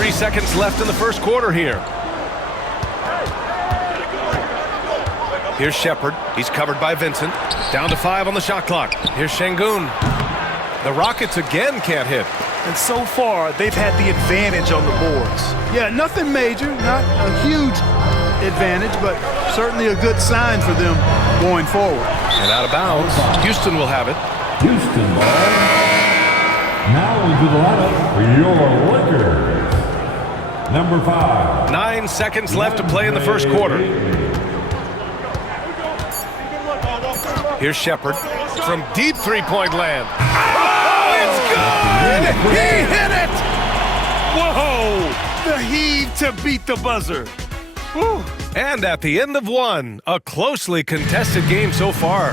3 seconds left in the first quarter here. Here's Shepard. He's covered by Vincent. Down to 5 on the shot clock. Here's Şengün. The Rockets again can't hit. And so far, they've had the advantage on the boards. Yeah, nothing major, not a huge advantage, but certainly a good sign for them going forward. And out of bounds, Houston will have it. Houston ball. Now into the lineup for your Lakers. Number 5. 9 seconds left to play in the first quarter. Here's Shepard from deep three-point land. Oh, it's good! He hit it! Whoa! The heave to beat the buzzer. Whew. And at the end of one, a closely contested game so far.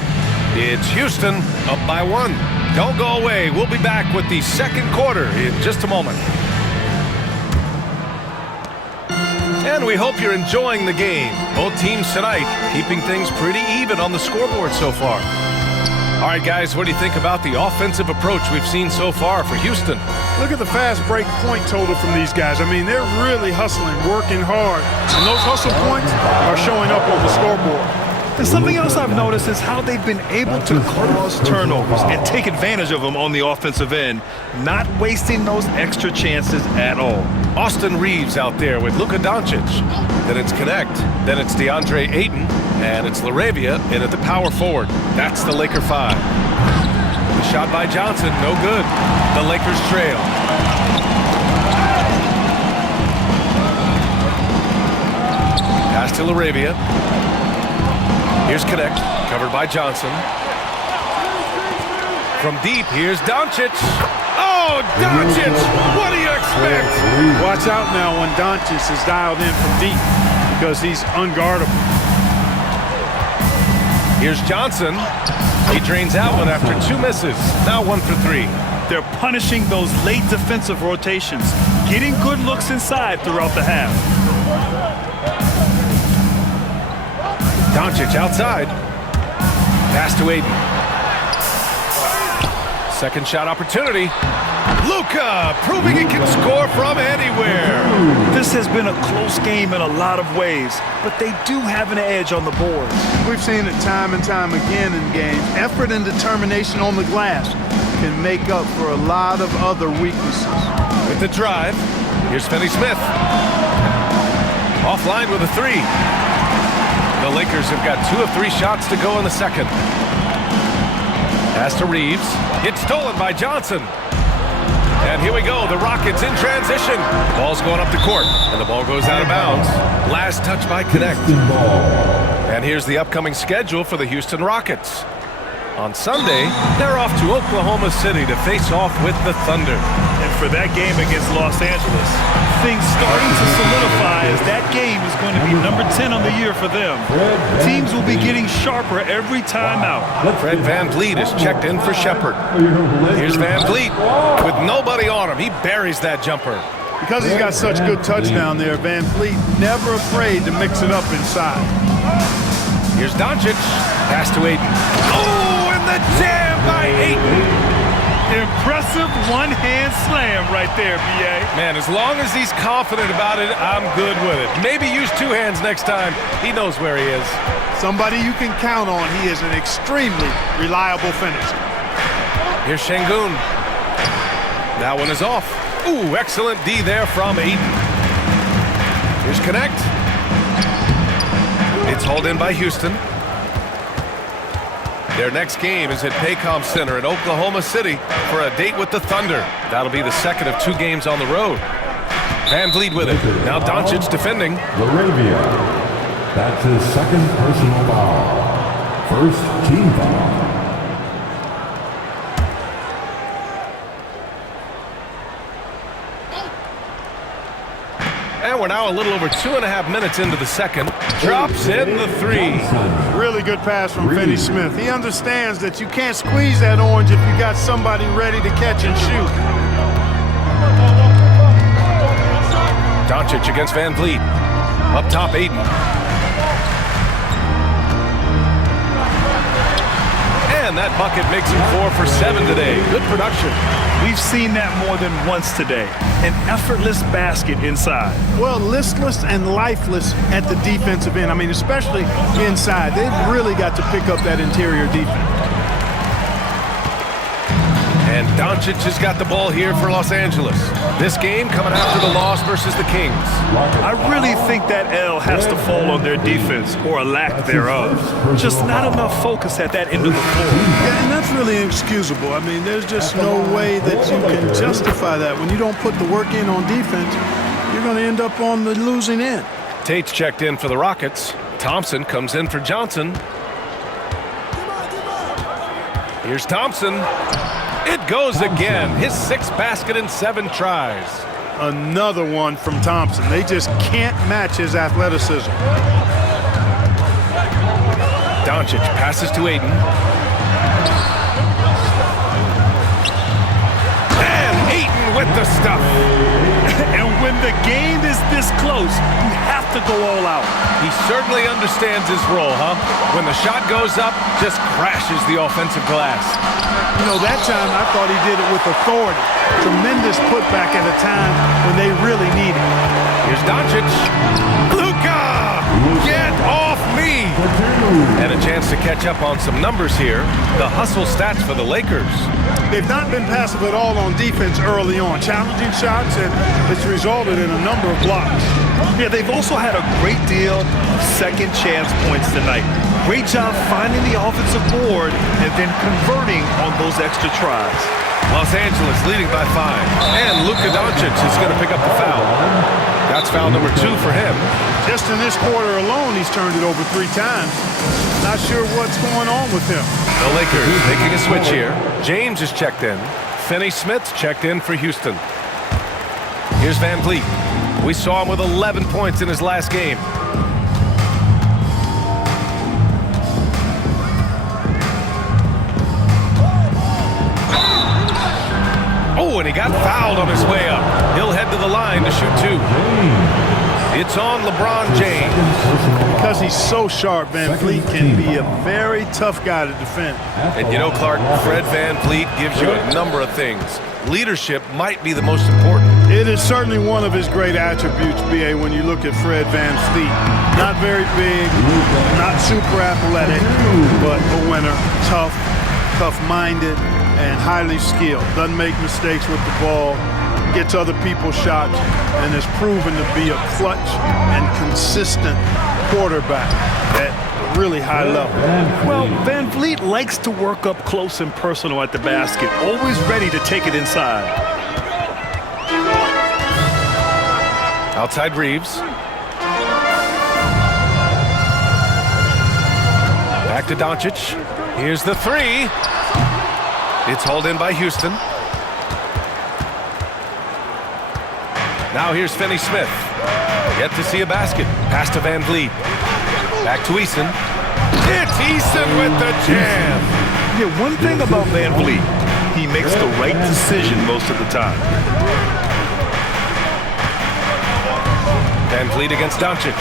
It's Houston up by 1. Don't go away. We'll be back with the second quarter in just a moment. And we hope you're enjoying the game. Both teams tonight keeping things pretty even on the scoreboard so far. All right, guys, what do you think about the offensive approach we've seen so far for Houston? Look at the fast break point total from these guys. I mean, they're really hustling, working hard, and those hustle points are showing up on the scoreboard. And something else I've noticed is how they've been able to cause turnovers and take advantage of them on the offensive end, not wasting those extra chances at all. Austin Reeves out there with Luka Doncic. Then it's Connect. Then it's DeAndre Ayton. And it's LaRavia in at the power forward. That's the Laker 5. The shot by Johnson, no good. The Lakers trail. Pass to LaRavia. Here's Connect, covered by Johnson. From deep, here's Doncic. Oh, Doncic! What do you expect? Watch out now when Doncic is dialed in from deep because he's unguardable. Here's Johnson. He drains that one after 2 misses. Now 1 for 3. They're punishing those late defensive rotations, getting good looks inside throughout the half. Doncic outside. Pass to Ayton. Second shot opportunity. Luka proving he can score from anywhere. This has been a close game in a lot of ways, but they do have an edge on the boards. We've seen it time and time again in games. Effort and determination on the glass can make up for a lot of other weaknesses. With the drive, here's Finney-Smith. Offline with a 3. The Lakers have got 2 of 3 shots to go in the second. Pass to Reeves. It's stolen by Johnson. And here we go, the Rockets in transition. Ball's going up the court, and the ball goes out of bounds. Last touch by Connect. And here's the upcoming schedule for the Houston Rockets. On Sunday, they're off to Oklahoma City to face off with the Thunder. And for that game against Los Angeles, things starting to solidify as that game is going to be number 10 on the year for them. Teams will be getting sharper every time out. Fred VanVleet is checked in for Shepard. Here's VanVleet with nobody on him. He buries that jumper. Because he's got such good touch down there, VanVleet never afraid to mix it up inside. Here's Doncic. Pass to Ayton. Oh, and the jam by Ayton. Impressive one-hand slam right there, B.A. Man, as long as he's confident about it, I'm good with it. Maybe use 2 hands next time. He knows where he is. Somebody you can count on. He is an extremely reliable finisher. Here's Şengün. That one is off. Ooh, excellent D there from Ayton. Here's Connect. It's hauled in by Houston. Their next game is at Paycom Center in Oklahoma City for a date with the Thunder. That'll be the second of 2 games on the road. VanVleet with it. Now Doncic defending. LaRavia. That's his second personal foul. First team foul. And we're now a little over 2.5 minutes into the second. Drops in the 3. Really good pass from Finney-Smith. He understands that you can't squeeze that orange if you got somebody ready to catch and shoot. Doncic against VanVleet. Up top, Ayton. And that bucket makes him 4 for 7 today. Good production. We've seen that more than once today. An effortless basket inside. Well, listless and lifeless at the defensive end. I mean, especially inside. They've really got to pick up that interior defense. And Doncic has got the ball here for Los Angeles. This game coming after the loss versus the Kings. I really think that L has to fall on their defense, or a lack thereof. Just not enough focus at that end of the floor. Yeah, and that's really inexcusable. I mean, there's just no way that you can justify that. When you don't put the work in on defense, you're going to end up on the losing end. Tate's checked in for the Rockets. Thompson comes in for Johnson. Here's Thompson. It goes again. His 6th basket in 7 tries. Another one from Thompson. They just can't match his athleticism. Doncic passes to Aiden. And Aiden with the stuff. And when the game is this close, you have to go all out. He certainly understands his role, huh? When the shot goes up, just crashes the offensive glass. You know, that time I thought he did it with authority. Tremendous putback at a time when they really need it. Here's Doncic. Luka! Get off me! And a chance to catch up on some numbers here. The hustle stats for the Lakers. They've not been passive at all on defense early on. Challenging shots, and it's resulted in a number of blocks. Yeah, they've also had a great deal of second chance points tonight. Great job finding the offensive board and then converting on those extra tries. Los Angeles leading by 5. And Luka Doncic is going to pick up the foul. That's foul number 2 for him. Just in this quarter alone, he's turned it over 3 times. Not sure what's going on with him. The Lakers making a switch here. James is checked in. Finney-Smith's checked in for Houston. Here's Van Vliet. We saw him with 11 points in his last game. Oh, and he got fouled on his way up. He'll head to the line to shoot 2. It's on LeBron James. Because he's so sharp, Van Vliet can be a very tough guy to defend. And you know, Clark, Fred Van Vliet gives you a number of things. Leadership might be the most important. It is certainly one of his great attributes, B.A., when you look at Fred Van Vliet. Not very big, not super athletic, but a winner, tough-minded, and highly skilled. Doesn't make mistakes with the ball, gets other people's shots, and is proven to be a clutch and consistent quarterback at a really high level. Well, Van Vliet likes to work up close and personal at the basket, always ready to take it inside. Outside Reeves. Back to Doncic. Here's the 3. It's hauled in by Houston. Now here's Finney-Smith. Yet to see a basket. Pass to Van Vliet. Back to Eason. It's Eason with the jam. Yeah, one thing about Van Vliet, he makes the right decision most of the time. Van Vliet against Doncic.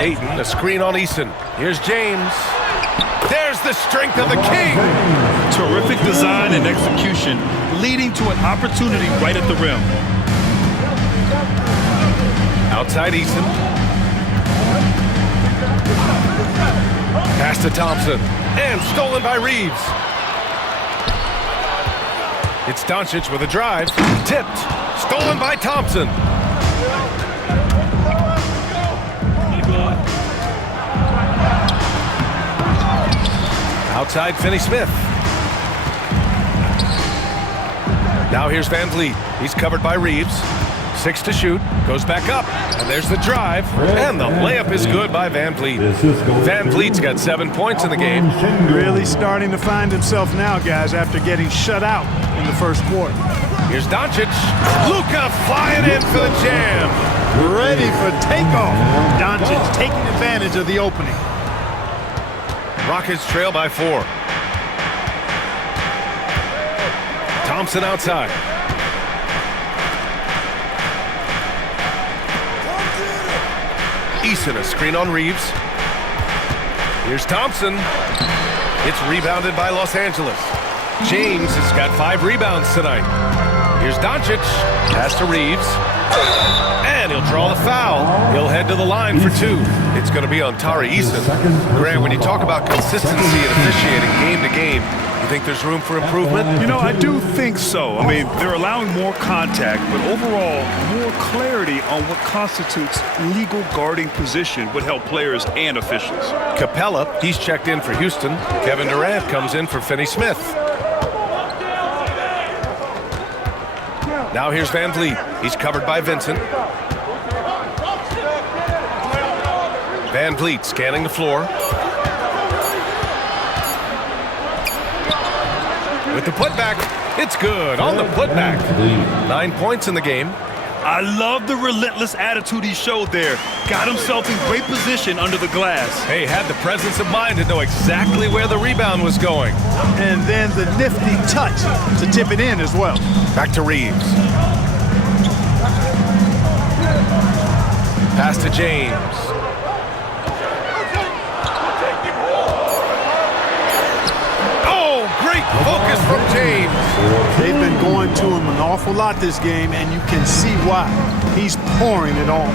Ayton, a screen on Eason. Here's James. There's the strength of the King. Terrific design and execution, leading to an opportunity right at the rim. Outside Eason. Pass to Thompson. And stolen by Reeves. It's Doncic with a drive. Tipped. Stolen by Thompson. Outside Finney-Smith. Now here's Van Vliet. He's covered by Reeves. 6 to shoot. Goes back up. And there's the drive. And the layup is good by Van Vliet. Van Vliet's got 7 points in the game. Really starting to find himself now, guys, after getting shut out in the first quarter. Here's Doncic. Luka flying in for the jam. Ready for takeoff. Doncic taking advantage of the opening. Rockets trail by 4. Thompson outside. Eason, a screen on Reeves. Here's Thompson. It's rebounded by Los Angeles. James has got 5 rebounds tonight. Here's Doncic. Pass to Reeves. And he'll draw the foul. He'll head to the line for 2. It's going to be on Tari Eason. Grant, when you talk about consistency and officiating game to game, you think there's room for improvement? You know, I do think so. I mean, they're allowing more contact, but overall, more clarity on what constitutes legal guarding position would help players and officials. Capella, he's checked in for Houston. Kevin Durant comes in for Finney-Smith. Now here's Van Vliet. He's covered by Vincent. Van Vliet scanning the floor. With the putback, it's good on the putback. 9 points in the game. I love the relentless attitude he showed there. Got himself in great position under the glass. Hey, had the presence of mind to know exactly where the rebound was going. And then the nifty touch to tip it in as well. Back to Reeves. Pass to James. Oh, great focus from James. They've been going to him an awful lot this game, and you can see why. He's pouring it on.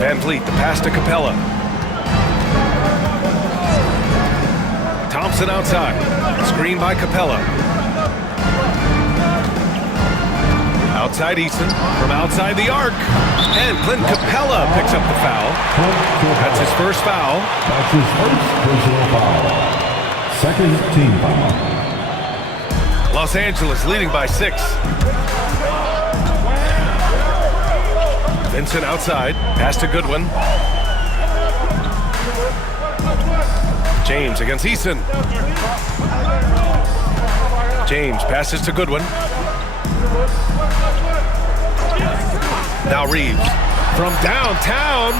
Van Vliet, the pass to Capella. Thompson outside. Screen by Capella. Outside Eason, from outside the arc. And Clint Capella picks up the foul. That's his first foul. That's his first personal foul. Second team foul. Los Angeles leading by 6. Vincent outside. Pass to Goodwin. James against Eason. James passes to Goodwin. Now Reeves from downtown.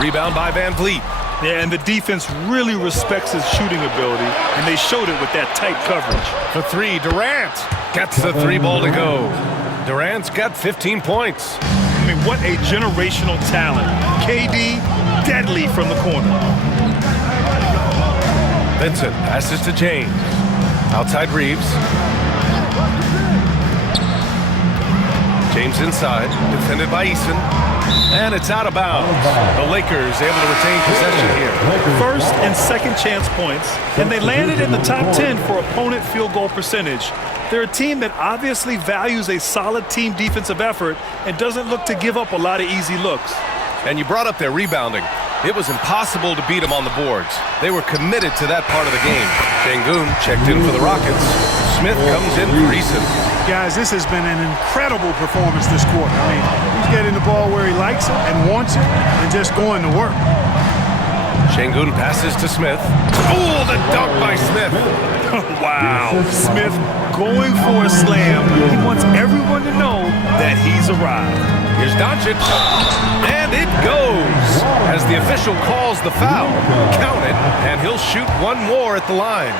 Rebound by Van Vliet. Yeah, and the defense really respects his shooting ability, and they showed it with that tight coverage. For 3, Durant gets the 3 ball to go. Durant's got 15 points. I mean, what a generational talent. KD, deadly from the corner. Vincent passes to James. Outside Reeves. James inside, defended by Eason. And it's out of bounds. The Lakers able to retain possession here. First and second chance points, and they landed in the top 10 for opponent field goal percentage. They're a team that obviously values a solid team defensive effort and doesn't look to give up a lot of easy looks. And you brought up their rebounding. It was impossible to beat them on the boards. They were committed to that part of the game. Şengün checked in for the Rockets. Smith comes in for Eason. Guys, this has been an incredible performance this quarter. I mean, he's getting the ball where he likes it and wants it and just going to work. Şengün passes to Smith. Oh, the dunk by Smith. Wow. Smith going for a slam. He wants everyone to know that he's arrived. Here's Doncic. And it goes as the official calls the foul. Count it, and he'll shoot one more at the line.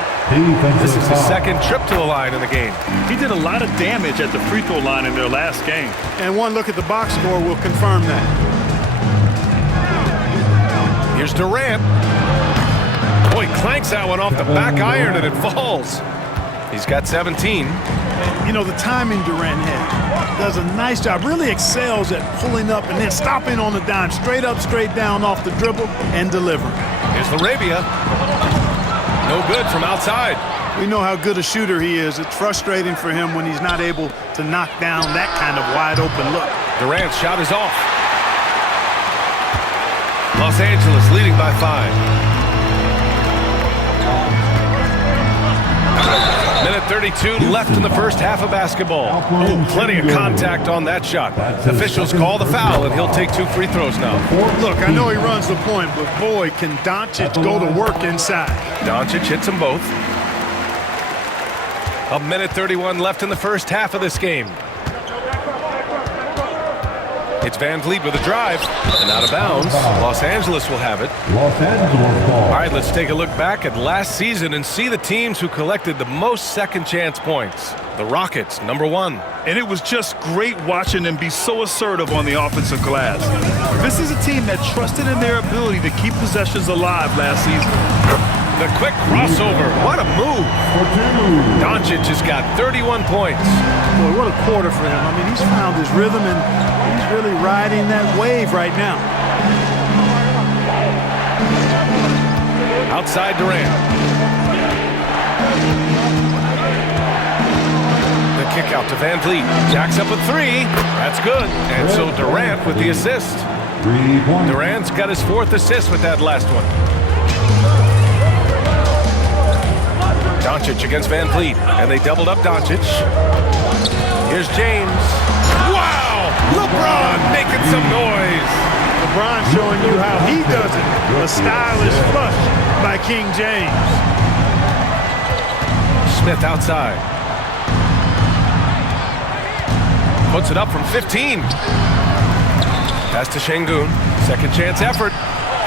This is his second trip to the line in the game. He did a lot of damage at the free throw line in their last game. And one look at the box score will confirm that. Here's Durant. Boy, clanks that one off the back iron and it falls. He's got 17. You know, the timing Durant has does a nice job, really excels at pulling up and then stopping on the dime, straight up, straight down off the dribble and delivering. Here's Larabia. No good from outside. We know how good a shooter he is. It's frustrating for him when he's not able to knock down that kind of wide open look. Durant's shot is off. Los Angeles leading by 5. Minute 32 left in the first half of basketball. Oh, plenty of contact on that shot. Officials call the foul, and he'll take 2 free throws now. Look, I know he runs the point, but boy, can Doncic go to work inside. Doncic hits them both. A minute 31 left in the first half of this game. It's Van Vliet with a drive, and out of bounds. Los Angeles will have it. Los Angeles ball. All right, let's take a look back at last season and see the teams who collected the most second chance points. The Rockets, #1. And it was just great watching them be so assertive on the offensive glass. This is a team that trusted in their ability to keep possessions alive last season. The quick crossover. What a move. Doncic has got 31 points. Boy, what a quarter for him. I mean, he's found his rhythm, and he's really riding that wave right now. Outside Durant. The kick out to Van Vliet. Jacks up a 3. That's good. And so Durant with the assist. 3 points. Durant's got his 4th assist with that last one. Doncic against Van Vliet, and they doubled up Doncic. Here's James. Wow! LeBron making some noise. LeBron showing you how he does it. A stylish flush by King James. Smith outside. Puts it up from 15. Pass to Şengün. Second chance effort.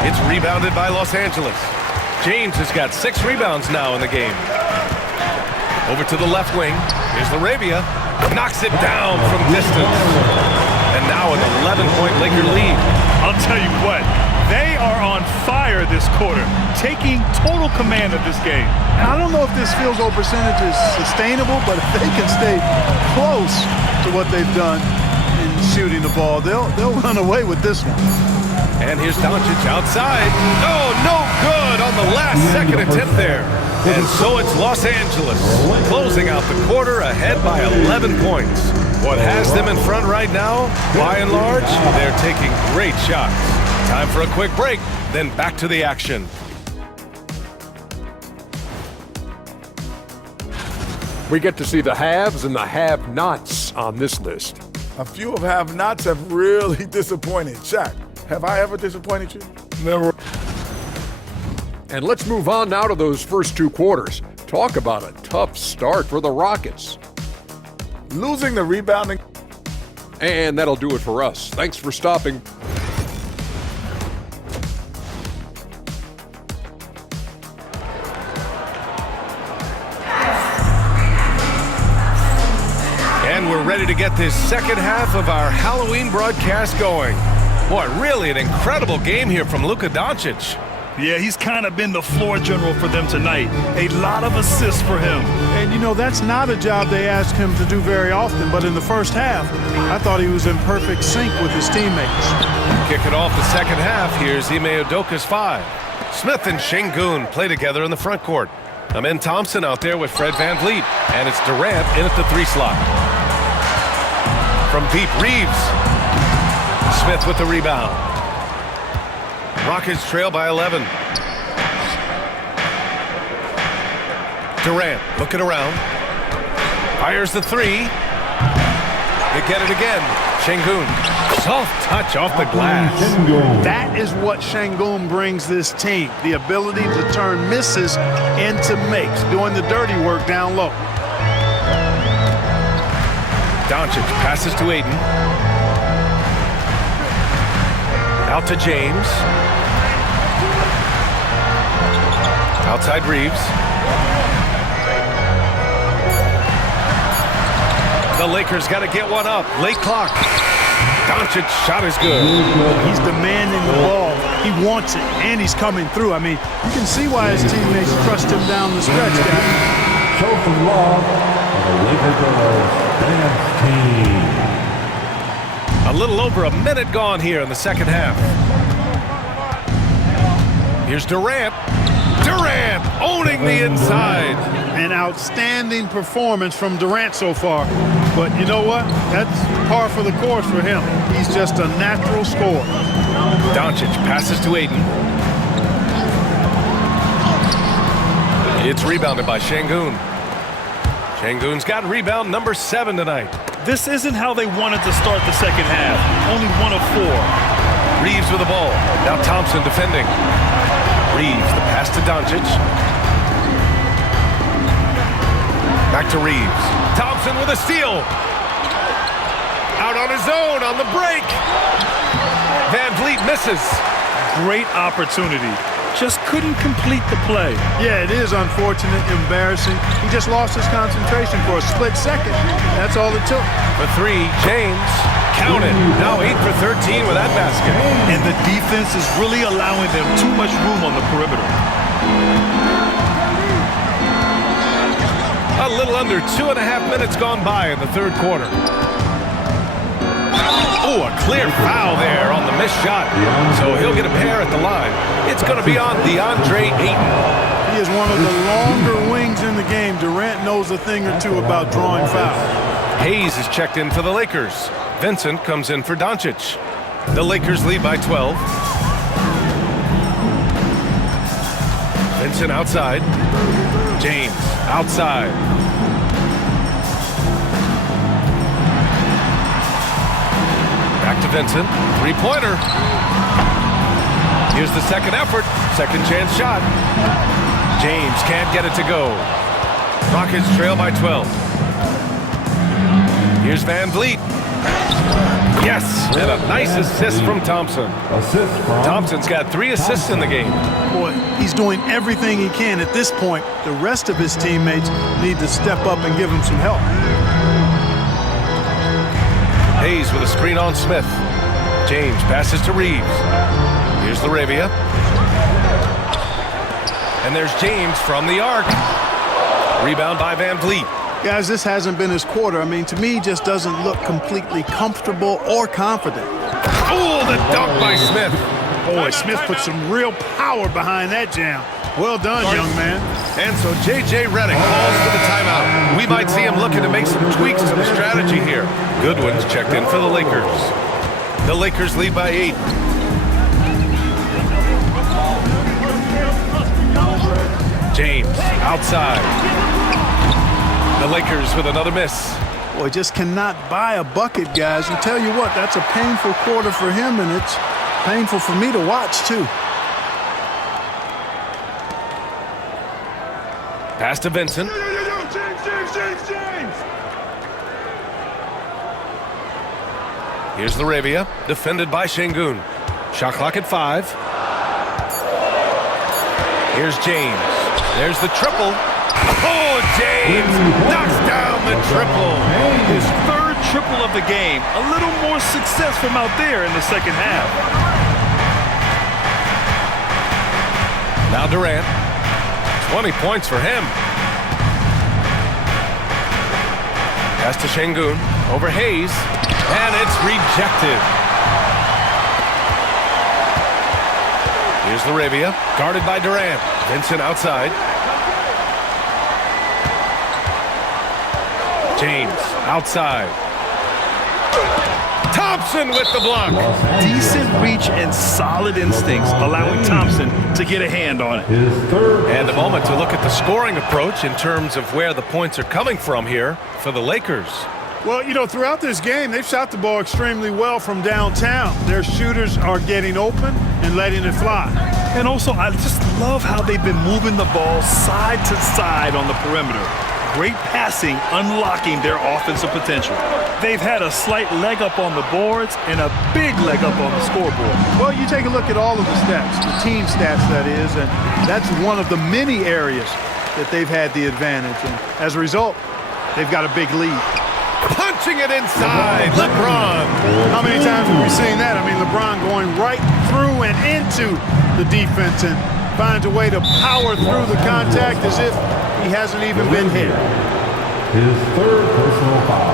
It's rebounded by Los Angeles. James has got 6 rebounds now in the game. Over to the left wing. Here's Laravia. Knocks it down from distance. And now an 11-point Laker lead. I'll tell you what, they are on fire this quarter, taking total command of this game. I don't know if this field goal percentage is sustainable, but if they can stay close to what they've done in shooting the ball, they'll run away with this one. And here's Doncic outside. Oh, no good on the last second attempt there. And so it's Los Angeles closing out the quarter ahead by 11 points. What has them in front right now, by and large, they're taking great shots. Time for a quick break, then back to the action. We get to see the haves and the have-nots on this list. A few of have-nots have really disappointed. Shaq, have I ever disappointed you? Never. And let's move on now to those first 2 quarters. Talk about a tough start for the Rockets. Losing the rebounding. And that'll do it for us. Thanks for stopping. And we're ready to get this second half of our Halloween broadcast going. Boy, really an incredible game here from Luka Doncic. Yeah, he's kind of been the floor general for them tonight. A lot of assists for him. And, you know, that's not a job they ask him to do very often, but in the first half, I thought he was in perfect sync with his teammates. Kick it off the second half. Here's Ime Udoka's 5. Smith and Şengün play together in the front court. Amen Thompson out there with Fred Van Vliet. And it's Durant in at the 3 slot. From deep, Reeves. Smith with the rebound. Rockets trail by 11. Durant looking around. Fires the 3. They get it again. Şengün. Soft touch off the glass. That is what Şengün brings this team. The ability to turn misses into makes, doing the dirty work down low. Doncic passes to Ayton. Out to James. Outside Reeves. The Lakers got to get one up. Late clock. Doncic's shot is good. He's demanding the ball. He wants it, and he's coming through. I mean, you can see why his teammates trust him down the stretch, guys. Show some love for the Laker Girls Dance Team. A little over a minute gone here in the second half. Here's Durant. Durant owning the inside. An outstanding performance from Durant so far. But you know what? That's par for the course for him. He's just a natural scorer. Doncic passes to Ayton. It's rebounded by Şengün. Şengün's got rebound number 7 tonight. This isn't how they wanted to start the second half. Only 1 of 4. Reeves with the ball. Now Thompson defending. Reeves, the pass to Doncic. Back to Reeves. Thompson with a steal. Out on his own on the break. Van Vliet misses. Great opportunity. Just couldn't complete the play. Yeah, it is unfortunate, embarrassing. He just lost his concentration for a split second. That's all it took. For three, James. Counted. Now 8 for 13 with that basket. And the defense is really allowing them too much room on the perimeter. A little under 2.5 minutes gone by in the third quarter. Oh, a clear foul there on the missed shot. So he'll get a pair at the line. It's going to be on DeAndre Ayton. He is one of the longer wings in the game. Durant knows a thing or two about drawing fouls. Hayes is checked in for the Lakers. Vincent comes in for Doncic. The Lakers lead by 12. Vincent outside. James outside. Back to Vincent. Three-pointer. Here's the second effort. Second chance shot. James can't get it to go. Rockets trail by 12. Here's Van Vliet. Yes, and a nice assist from Thompson. Thompson's got 3 assists in the game. Boy, he's doing everything he can at this point. The rest of his teammates need to step up and give him some help. Hayes with a screen on Smith. James passes to Reeves. Here's Laravia. And there's James from the arc. Rebound by Van Vliet. Guys, this hasn't been his quarter. I mean, to me, he just doesn't look completely comfortable or confident. Oh, the dunk by Smith. Boy, Smith put some real power behind that jam. Well done, young man. And so J.J. Redick calls for the timeout. We might see him looking to make some tweaks to the strategy here. Goodwin's checked in for the Lakers. The Lakers lead by 8. James outside. The Lakers with another miss. Boy, just cannot buy a bucket, guys. And tell you what, that's a painful quarter for him, and it's painful for me to watch, too. Pass to Vincent. Here's Laravia, defended by Şengün. Shot clock at 5. Here's James. There's the triple. Oh, James knocks down the triple. His third triple of the game. A little more success from out there in the second half. Now Durant. 20 points for him. Pass to Şengün. Over Hayes. And it's rejected. Here's Laravia. Guarded by Durant. Vincent outside. James outside. Thompson with the block. Decent reach and solid instincts, allowing Thompson to get a hand on it. And a moment to look at the scoring approach in terms of where the points are coming from here for the Lakers. Well, you know, throughout this game, they've shot the ball extremely well from downtown. Their shooters are getting open and letting it fly. And also, I just love how they've been moving the ball side to side on the perimeter. Great passing, unlocking their offensive potential. They've had a slight leg up on the boards and a big leg up on the scoreboard. Well, you take a look at all of the stats, the team stats, that is, and that's one of the many areas that they've had the advantage. And as a result, they've got a big lead. Punching it inside, LeBron. How many times have we seen that? I mean, LeBron going right through and into the defense and finds a way to power through the contact as if he hasn't even been hit. His third personal foul.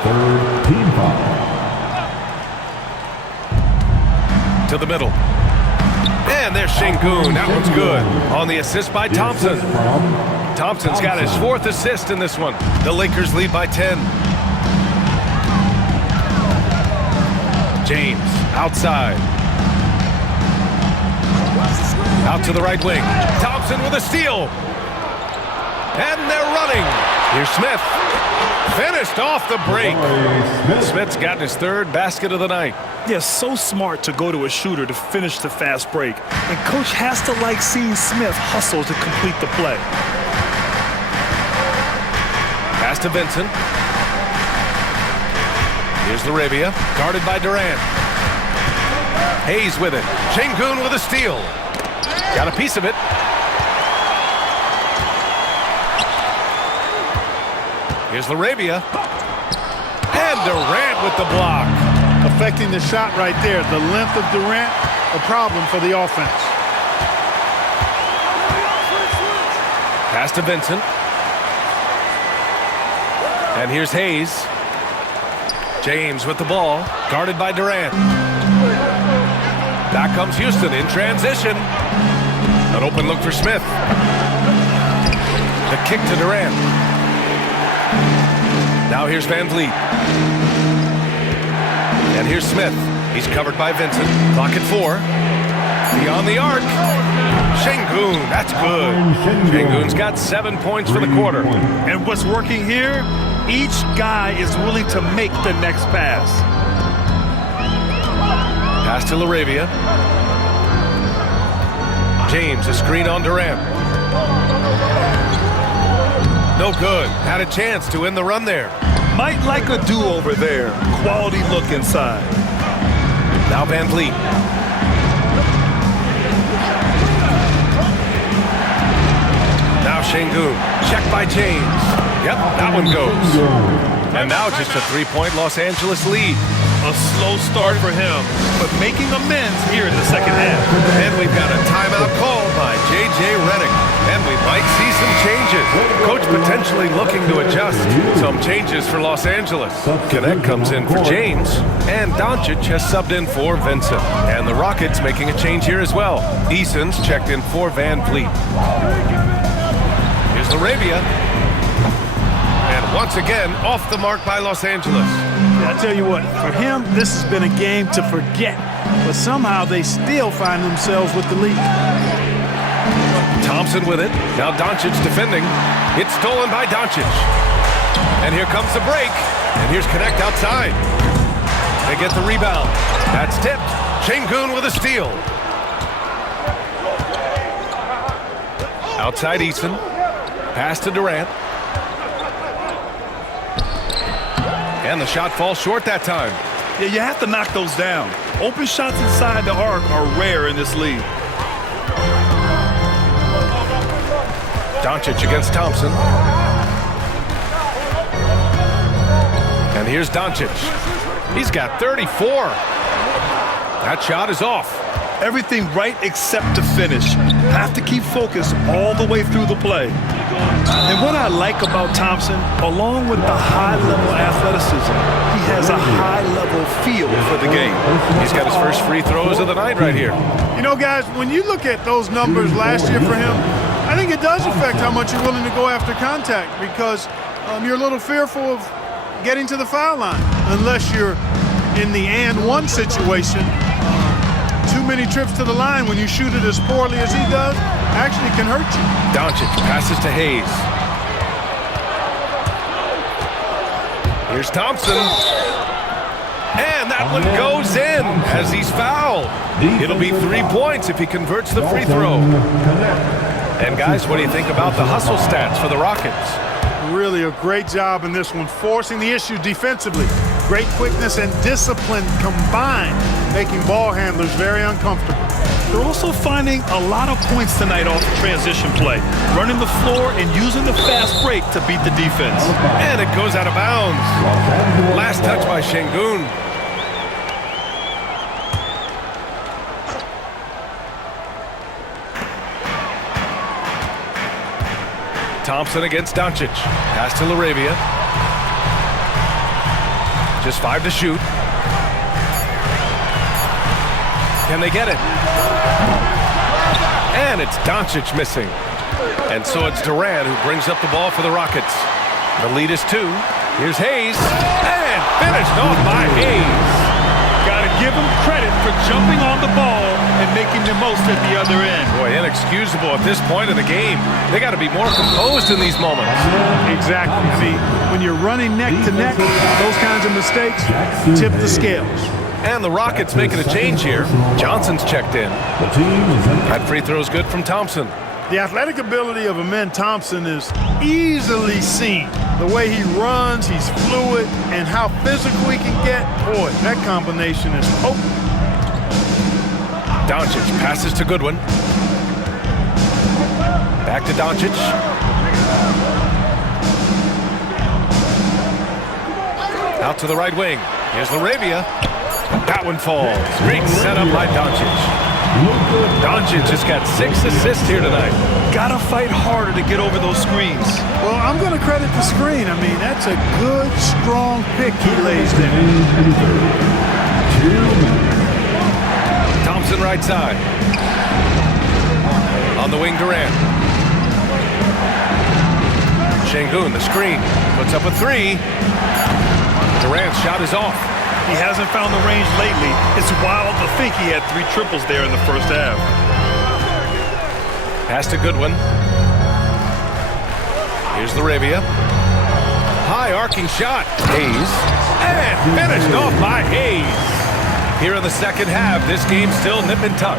Third team foul. To the middle. And there's Şengün. That one's good. On the assist by Thompson. Thompson's got his 4th assist in this one. The Lakers lead by 10. James outside. Out to the right wing. Thompson with a steal. And they're running. Here's Smith. Finished off the break. Smith's got his 3rd basket of the night. Yeah, so smart to go to a shooter to finish the fast break. And coach has to like seeing Smith hustle to complete the play. Pass to Vincent. Here's Laravia, guarded by Durant. Hayes with it. Şengün with a steal. Got a piece of it. Here's Laravia. And Durant with the block. Affecting the shot right there. The length of Durant, a problem for the offense. Pass to Vincent. And here's Hayes. James with the ball, guarded by Durant. Back comes Houston in transition. An open look for Smith. The kick to Durant. Now here's Van Vliet. And here's Smith. He's covered by Vincent. Clock at 4. Beyond the arc. Şengün, that's good. Şengün's got 7 points for the quarter. And what's working here? Each guy is willing to make the next pass. Pass to Laravia. James, a screen on Durant. No good. Had a chance to end the run there. Might like a do-over there. Quality look inside. Now Van Vliet. Now Şengün. Checked by James. Yep, that one goes. And now just a 3-point Los Angeles lead. A slow start for him, but making amends here in the second half. And we've got a timeout called by J.J. Redick. And we might see some changes. Coach potentially looking to adjust. Some changes for Los Angeles. Connect comes in for James. And Doncic has subbed in for Vincent. And the Rockets making a change here as well. Eason's checked in for Van Vliet. Here's Laravia. And once again, off the mark by Los Angeles. I tell you what, for him, this has been a game to forget. But somehow they still find themselves with the lead. Thompson with it. Now Doncic defending. It's stolen by Doncic. And here comes the break. And here's Connect outside. They get the rebound. That's tipped. Şengün with a steal. Outside Eason. Pass to Durant. And the shot falls short that time. Yeah, you have to knock those down. Open shots inside the arc are rare in this league. Doncic against Thompson. And here's Doncic. He's got 34. That shot is off. Everything right except to finish. Have to keep focused all the way through the play. And what I like about Thompson, along with the high-level athleticism, he has a high-level feel for the game. He's got his first free throws of the night right here. You know, guys, when you look at those numbers last year for him, I think it does affect how much you're willing to go after contact because you're a little fearful of getting to the foul line. Unless you're in the and one situation, too many trips to the line when you shoot it as poorly as he does actually can hurt you. Doncic passes to Hayes. Here's Thompson. And that one goes in as he's fouled. It'll be 3 points if he converts the free throw. And guys, what do you think about the hustle stats for the Rockets? Really a great job in this one, forcing the issue defensively. Great quickness and discipline combined, making ball handlers very uncomfortable. They're also finding a lot of points tonight off the transition play, running the floor and using the fast break to beat the defense. And it goes out of bounds. Last touch by Şengün. Thompson against Doncic. Pass to Laravia. Just 5 to shoot. Can they get it? And it's Doncic missing. And so it's Durant who brings up the ball for the Rockets. The lead is 2. Here's Hayes. And finished off by Hayes. Gotta give him credit for jumping on the ball and making the most at the other end. Boy, inexcusable at this point in the game. They got to be more composed in these moments. Exactly. I mean, when you're running neck to neck, those kinds of mistakes tip the scales. And the Rockets making a change here. Johnson's checked in. That free throw's good from Thompson. The athletic ability of Amen Thompson is easily seen The way he runs, he's fluid, and how physical he can get. Boy, that combination is potent. Doncic passes to Goodwin. Back to Doncic. Out to the right wing. Here's Laravia. That one falls. Great setup by Doncic. Doncic has got 6 assists here tonight. Gotta fight harder to get over those screens. Well, I'm going to credit the screen. I mean, that's a good, strong pick he lays there. Thompson right side. On the wing, Durant. Şengün, the screen. Puts up a 3. Durant's shot is off. He hasn't found the range lately. It's wild to think he had 3 triples there in the first half. Pass to Goodwin. Here's Laravia. High arcing shot. Hayes. And finished off by Hayes. Here in the second half, this game's still nip and tuck.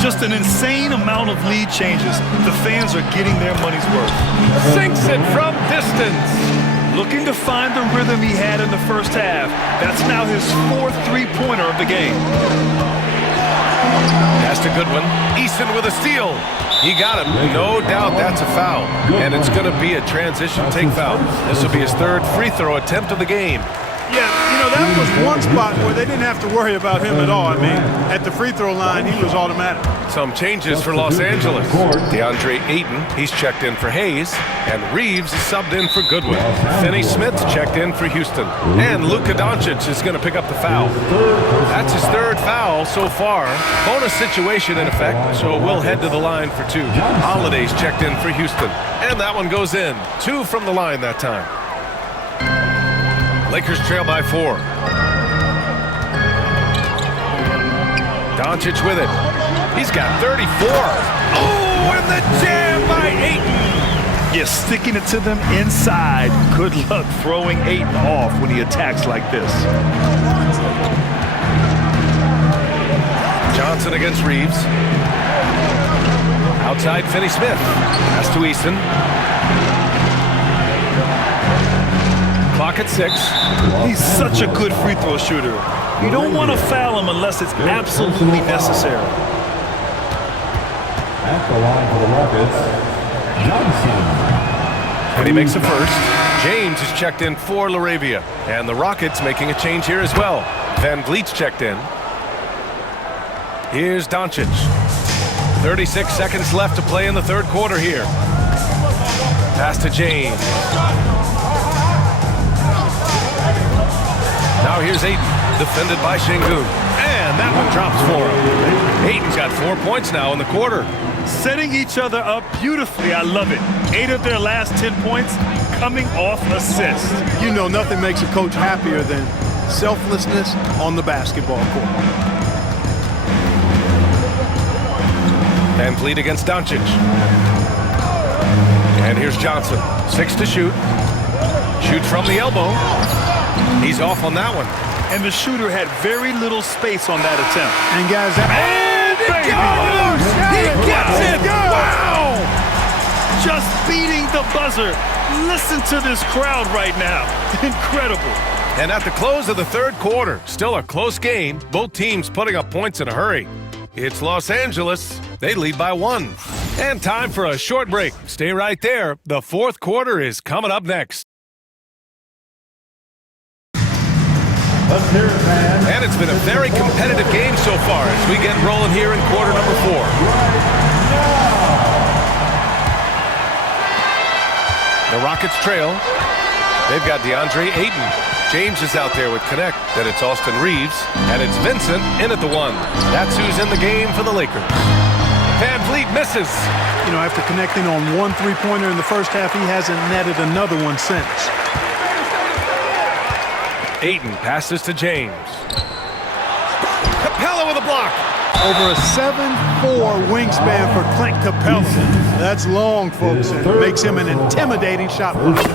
Just an insane amount of lead changes. The fans are getting their money's worth. Sinks it from distance. Looking to find the rhythm he had in the first half. That's now his 4th three-pointer of the game. Pass to Goodwin. Easton with a steal. He got him. No doubt that's a foul. And it's going to be a transition take foul. This will be his 3rd free throw attempt of the game. Yeah, you know, that was one spot where they didn't have to worry about him at all. I mean, at the free throw line, he was automatic. Some changes for Los Angeles. DeAndre Ayton, he's checked in for Hayes. And Reeves is subbed in for Goodwin. Finney Smith's checked in for Houston. And Luka Doncic is going to pick up the foul. That's his 3rd foul so far. Bonus situation in effect, so we'll head to the line for 2. Holiday's checked in for Houston. And that one goes in. 2 from the line that time. Lakers trail by 4. Doncic with it. He's got 34. Oh, and the jam by Ayton. Yeah, sticking it to them inside. Good luck throwing Ayton off when he attacks like this. Johnson against Reeves. Outside, Finney Smith. Pass to Easton. Clock at 6. He's such a good free throw shooter. You don't want to foul him unless it's absolutely necessary. At the line for the Rockets, Johnson. And he makes a first. James is checked in for Laravia. And the Rockets making a change here as well. Van Vliet's checked in. Here's Doncic. 36 seconds left to play in the 3rd quarter here. Pass to James. Now here's Ayton, defended by Şengün. And that one drops for him. Ayton's got 4 points now in the quarter. Setting each other up beautifully. I love it. 8 of their last 10 points coming off assists. You know, nothing makes a coach happier than selflessness on the basketball court. Van Vliet against Doncic. And here's Johnson. 6 to shoot. Shoots from the elbow. He's off on that one. And the shooter had very little space on that attempt. And guys, that He gets it! Wow! Just beating the buzzer. Listen to this crowd right now. Incredible. And at the close of the 3rd quarter, still a close game. Both teams putting up points in a hurry. It's Los Angeles. They lead by 1. And time for a short break. Stay right there. The 4th quarter is coming up next. And it's been a very competitive game so far as we get rolling here in quarter number 4. The Rockets trail. They've got DeAndre Ayton. James is out there with Connect. Then it's Austin Reeves. And it's Vincent in at the 1. That's who's in the game for the Lakers. Van Vliet misses. You know, after connecting on 1 3-pointer in the first half, he hasn't netted another one since. Ayton passes to James. Capella with a block. Over a 7'4" wingspan for Clint Capella. That's long, folks, and it makes him an intimidating shot blocker.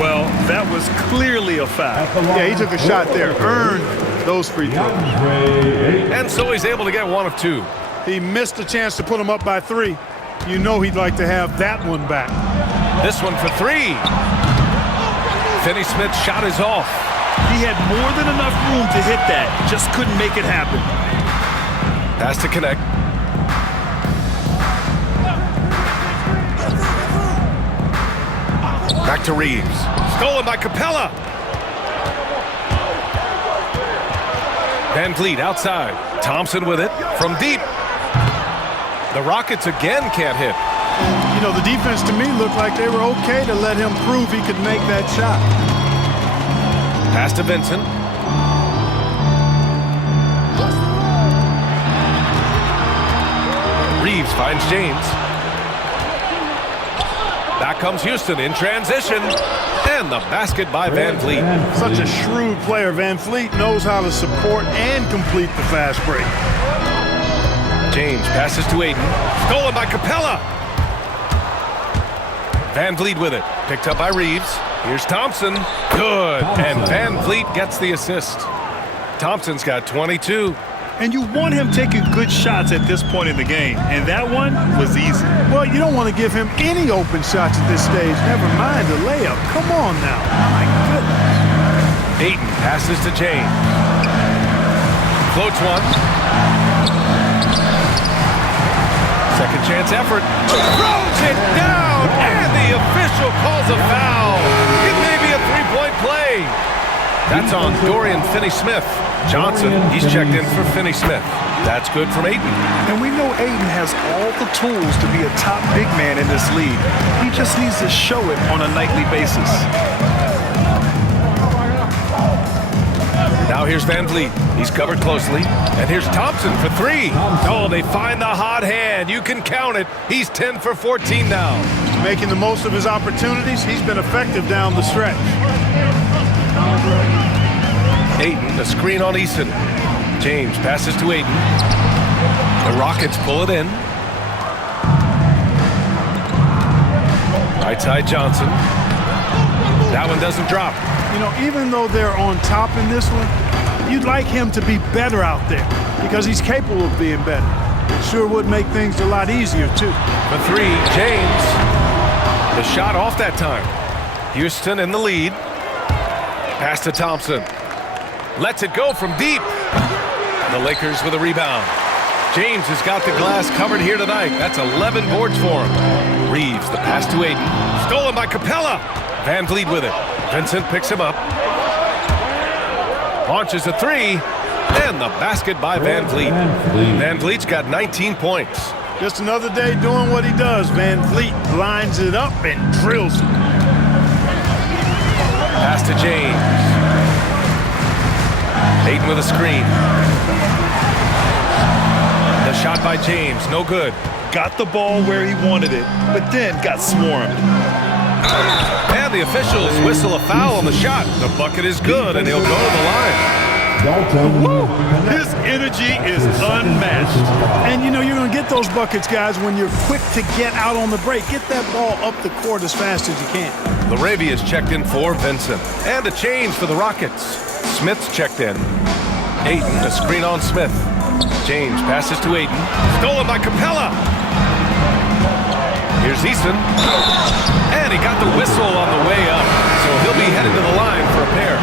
Well, that was clearly a foul. Yeah, he took a shot there, earned those free throws. And so he's able to get 1 of 2. He missed a chance to put him up by 3. You know he'd like to have that one back. This one for 3. Finney-Smith's shot is off. He had more than enough room to hit that. Just couldn't make it happen. Pass to connect. Back to Reeves. Stolen by Capella. Van Vliet outside. Thompson with it from deep. The Rockets again can't hit. And, you know, the defense to me looked like they were okay to let him prove he could make that shot. Pass to Vincent. Reeves finds James. Back comes Houston in transition. And the basket by Van Vliet. Such a shrewd player. Van Vliet knows how to support and complete the fast break. James passes to Ayton. Stolen by Capella. Van Vliet with it. Picked up by Reeves. Here's Thompson. Good. And Van Vliet gets the assist. Thompson's got 22. And you want him taking good shots at this point in the game. And that one was easy. Well, you don't want to give him any open shots at this stage. Never mind a layup. Come on now. My goodness. Ayton passes to James. Floats one. Second chance effort. Throws it down. And the official calls a foul. It may be a three-point play. That's on Dorian Finney-Smith. Johnson, he's checked in for Finney-Smith. That's good from Ayton. And we know Ayton has all the tools to be a top big man in this league. He just needs to show it on a nightly basis. Now here's Van Vliet. He's covered closely. And here's Thompson for three. Oh, they find the hot hand. You can count it. He's 10 for 14 now. Making the most of his opportunities. He's been effective down the stretch. Ayton, a screen on Eason. James passes to Ayton. The Rockets pull it in. Right side Johnson. That one doesn't drop. You know, even though they're on top in this one, you'd like him to be better out there because he's capable of being better. It sure would make things a lot easier, too. For three, James. The shot off that time. Houston in the lead. Pass to Thompson. Lets it go from deep. The Lakers with a rebound. James has got the glass covered here tonight. That's 11 boards for him. Reeves, the pass to Ayton. Stolen by Capella. Van Vliet with it. Vincent picks him up. Launches a three. And the basket by Van Vliet. Van Vliet's got 19 points. Just another day doing what he does. Van Vliet lines it up and drills it. Pass to James. Ayton with a screen. The shot by James, no good. Got the ball where he wanted it, but then got swarmed. And the officials whistle a foul on the shot. The bucket is good, and he'll go to the line. His energy is unmatched. And, you know, you're going to get those buckets, guys, when you're quick to get out on the break. Get that ball up the court as fast as you can. Laravia's checked in for Vincent. And a change for the Rockets. Smith's checked in. Ayton, a screen on Smith. James passes to Ayton. Stolen by Capella. Here's Eason. And he got the whistle on the way up. So he'll be headed to the line for a pair.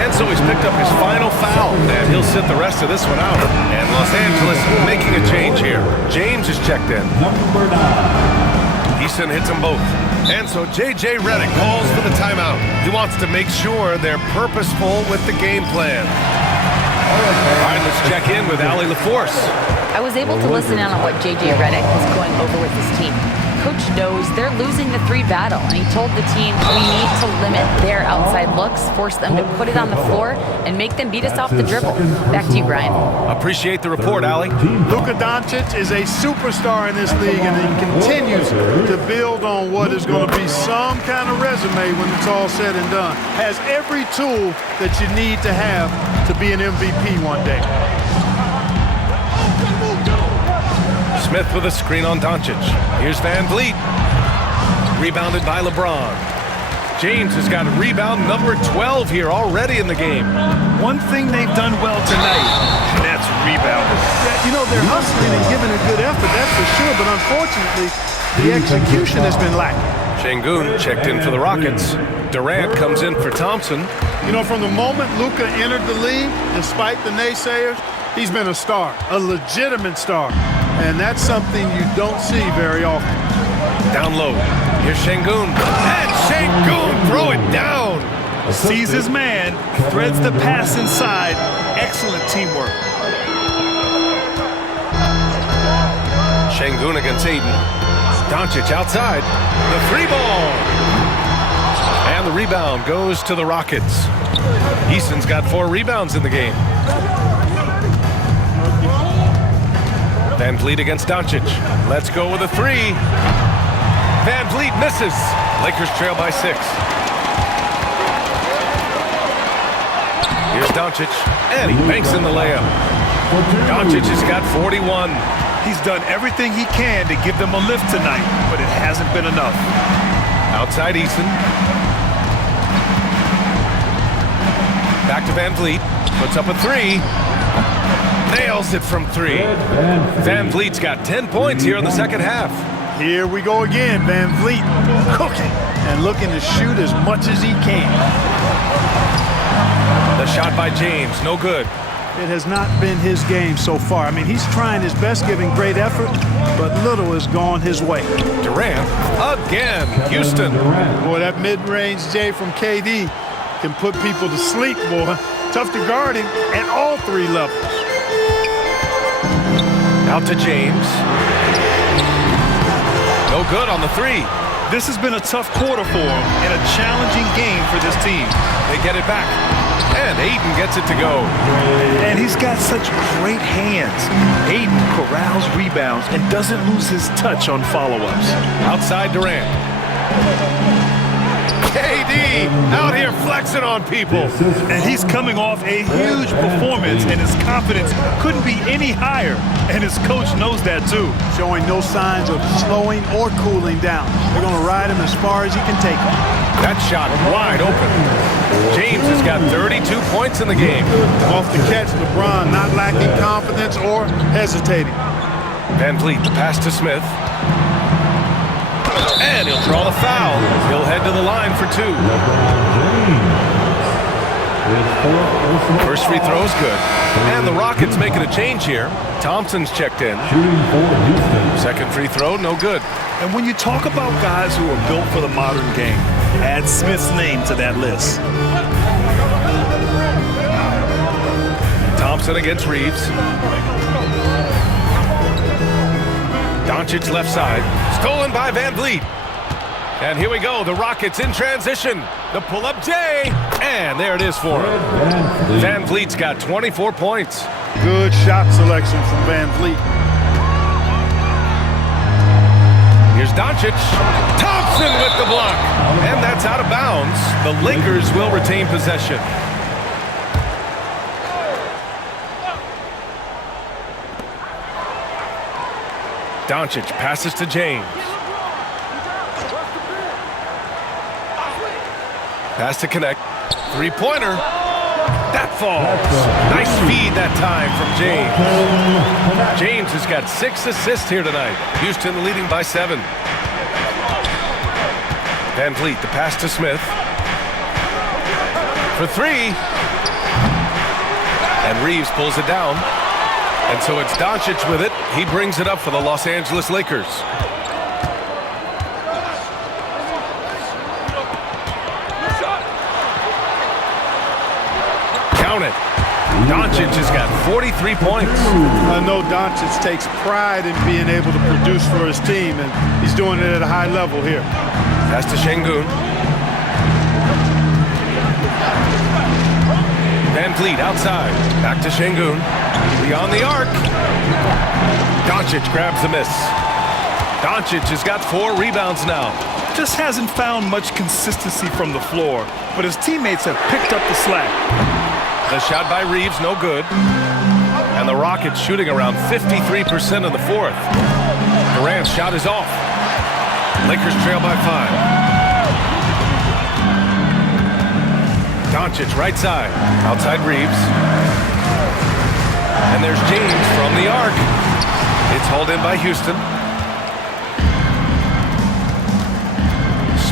And so he's picked up his final foul. And he'll sit the rest of this one out. And Los Angeles making a change here. James is checked in. Number 9. Eason hits them both. And so J.J. Redick calls for the timeout. He wants to make sure they're purposeful with the game plan. All right, let's check in with Allie LaForce. I was able to listen in on what J.J. Redick is going over with his team. Coach knows they're losing the three battle, and he told the team we need to limit their outside looks, force them to put it on the floor, and make them beat us off the dribble. Back to you, Brian. Appreciate the report, Allie. Luka Doncic is a superstar in this league, and he continues to build on what is going to be some kind of resume when it's all said and done. Has every tool that you need to have to be an MVP one day. Smith with a screen on Doncic. Here's Van Vliet. Rebounded by LeBron. James has got rebound number 12 here already in the game. One thing they've done well tonight, and that's rebounding. Yeah, you know, they're hustling and giving a good effort, that's for sure, but unfortunately, the execution has been lacking. Şengün checked in for the Rockets. Durant comes in for Thompson. You know, from the moment Luka entered the league, despite the naysayers, he's been a star, a legitimate star. And that's something you don't see very often. Down low. Here's Şengün. And Şengün throw it down. Sees his man, threads the pass inside. Excellent teamwork. Şengün against Aiden. Doncic outside. The three ball. And the rebound goes to the Rockets. Easton's got 4 rebounds in the game. Van Vliet against Doncic. Let's go with a 3. Van Vliet misses. Lakers trail by 6. Here's Doncic, and he banks in the layup. Doncic has got 41. He's done everything he can to give them a lift tonight, but it hasn't been enough. Outside Easton. Back to Van Vliet. Puts up a 3. Nails it from 3. Van Vliet's got 10 points here in the second half. Here we go again, Van Vliet cooking and looking to shoot as much as he can. The shot by James, no good. It has not been his game so far. I mean, he's trying his best, giving great effort, but little has gone his way. Durant again. Houston. Boy, that mid-range J from KD can put people to sleep, boy. Tough to guard him at all 3 levels. Out to James. No good on the 3. This has been a tough quarter for him and a challenging game for this team. They get it back. And Aiden gets it to go. And he's got such great hands. Aiden corrals rebounds and doesn't lose his touch on follow-ups. Outside Durant. KD out here flexing on people. And he's coming off a huge performance, and his confidence couldn't be any higher. And his coach knows that too. Showing no signs of slowing or cooling down. They're going to ride him as far as he can take him. That shot wide open. James has got 32 points in the game. Off the catch, LeBron not lacking confidence or hesitating. Van Vliet, the pass to Smith. And he'll draw the foul. He'll head to the line for 2. First free throw's good. And the Rockets making a change here. Thompson's checked in. Second free throw, no good. And when you talk about guys who are built for the modern game, add Smith's name to that list. Thompson against Reeves. Doncic left side. Stolen by Van Vliet. And here we go. The Rockets in transition. The pull-up J. And there it is for him. Van Vliet's got 24 points. Good shot selection from Van Vliet. Here's Doncic. Thompson with the block. And that's out of bounds. The Lakers will retain possession. Doncic passes to James. Pass to connect. Three-pointer. That falls. Nice feed that time from James. James has got 6 assists here tonight. Houston leading by 7. Van Vliet, the pass to Smith. For 3. And Reeves pulls it down. And so it's Doncic with it. He brings it up for the Los Angeles Lakers. Count it. Doncic has got 43 points. I know Doncic takes pride in being able to produce for his team, and he's doing it at a high level here. Pass to Şengün. Van Vliet outside. Back to Şengün. Beyond the arc. Doncic grabs the miss. Doncic has got 4 rebounds now. Just hasn't found much consistency from the floor, but his teammates have picked up the slack. The shot by Reeves, no good. And the Rockets shooting around 53% in the 4th. Durant's shot is off. Lakers trail by 5. Doncic right side. Outside Reeves. And there's James from the arc. It's hauled in by Houston.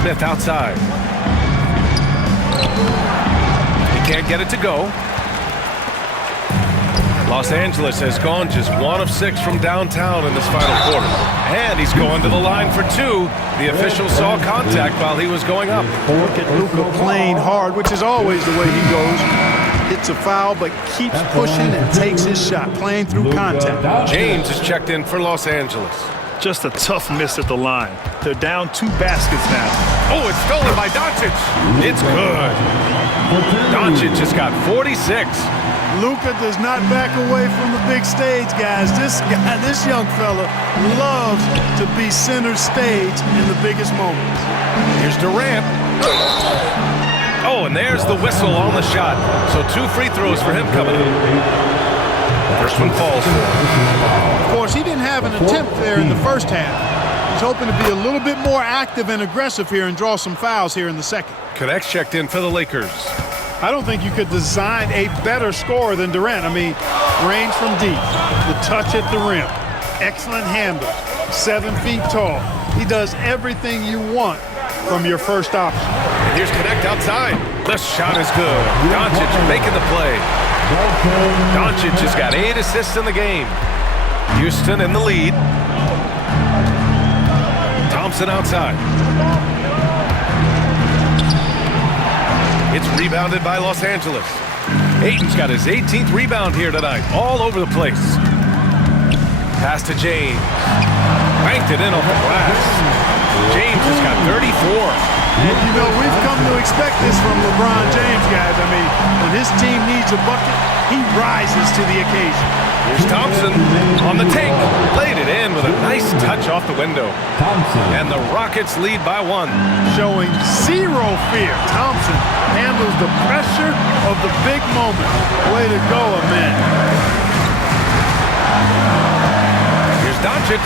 Smith outside. He can't get it to go. Los Angeles has gone just 1 of 6 from downtown in this final quarter. And he's going to the line for 2. The official saw contact while he was going up. Look at Luka playing hard, which is always the way he goes. Hits a foul, but keeps pushing and takes his shot, playing through contact. James is checked in for Los Angeles. Just a tough miss at the line. They're down 2 baskets now. Oh, it's stolen by Doncic. It's good. Doncic has got 46. Luka does not back away from the big stage, guys. This young fella loves to be center stage in the biggest moments. Here's Durant. Oh, and there's the whistle on the shot. So 2 free throws for him coming up. First one falls. Of course, he didn't have an attempt there in the first half. He's hoping to be a little bit more active and aggressive here and draw some fouls here in the second. Connects checked in for the Lakers. I don't think you could design a better scorer than Durant. I mean, range from deep, the touch at the rim, excellent handle, 7 feet tall. He does everything you want from your first option. And here's Connect outside. The shot is good. Doncic making the play. Doncic has got 8 assists in the game. Houston in the lead. Thompson outside. It's rebounded by Los Angeles. Ayton's got his 18th rebound here tonight, all over the place. Pass to James. Banked it in off the glass. James has got 34. And you know, we've come to expect this from LeBron James, guys. I mean, when his team needs a bucket, he rises to the occasion. Here's Thompson on the take. Laid it in with a nice touch off the window. And the Rockets lead by 1. Showing 0 fear. Thompson handles the pressure of the big moment. Way to go, man. Here's Doncic.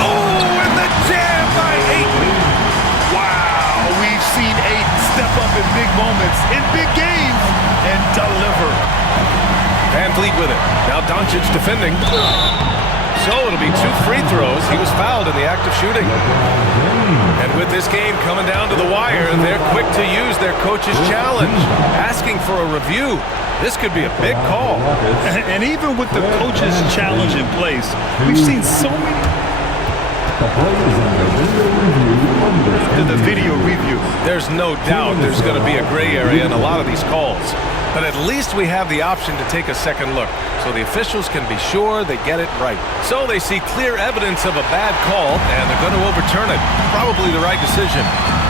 Oh, and the jam by Ayton. Wow, we've seen Ayton step up in big moments, in big games, and deliver. Van Vliet with it. Now Doncic defending. So it'll be 2 free throws. He was fouled in the act of shooting. And with this game coming down to the wire, they're quick to use their coach's challenge, asking for a review. This could be a big call. And even with the coach's challenge in place, we've seen so many. The video review. There's no doubt there's going to be a gray area in a lot of these calls. But at least we have the option to take a second look, so the officials can be sure they get it right. So they see clear evidence of a bad call, and they're going to overturn it. Probably the right decision.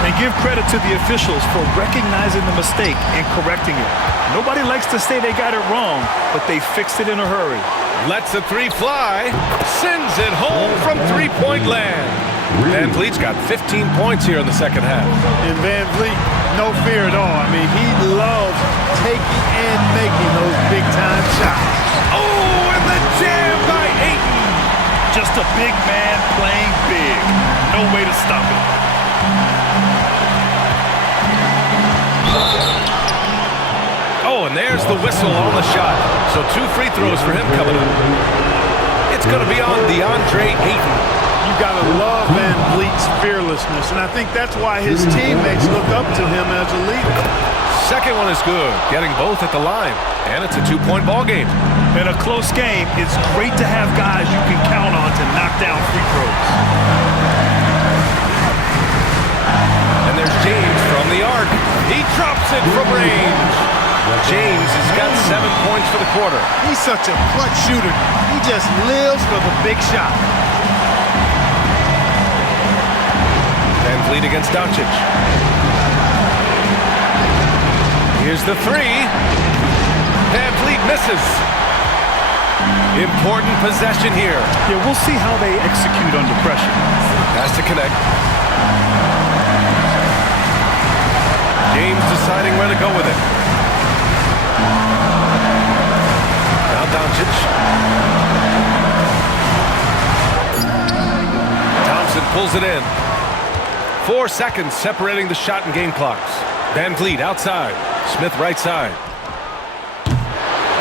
And give credit to the officials for recognizing the mistake and correcting it. Nobody likes to say they got it wrong, but they fixed it in a hurry. Lets the 3 fly, sends it home from 3-point land. Van Vliet's got 15 points here in the second half. And Van Vliet, no fear at all. I mean, he loves taking and making those big-time shots. Oh, and the jam by Ayton. Just a big man playing big. No way to stop it. Oh, and there's the whistle on the shot. So 2 free throws for him coming up. It's going to be on DeAndre Ayton. You got to love Van Vliet's fearlessness, and I think that's why his teammates look up to him as a leader. Second one is good, getting both at the line, and it's a 2-point ball game. In a close game, it's great to have guys you can count on to knock down free throws. And there's James from the arc. He drops it from range. James has got 7 points for the quarter. He's such a clutch shooter. He just lives for the big shot. Van Vliet against Doncic. Here's the 3. Van Vliet misses. Important possession here. Yeah, we'll see how they execute under pressure. Has to connect. James deciding where to go with it. Now Doncic. Thompson pulls it in. 4 seconds separating the shot and game clocks. Van Vliet outside. Smith right side.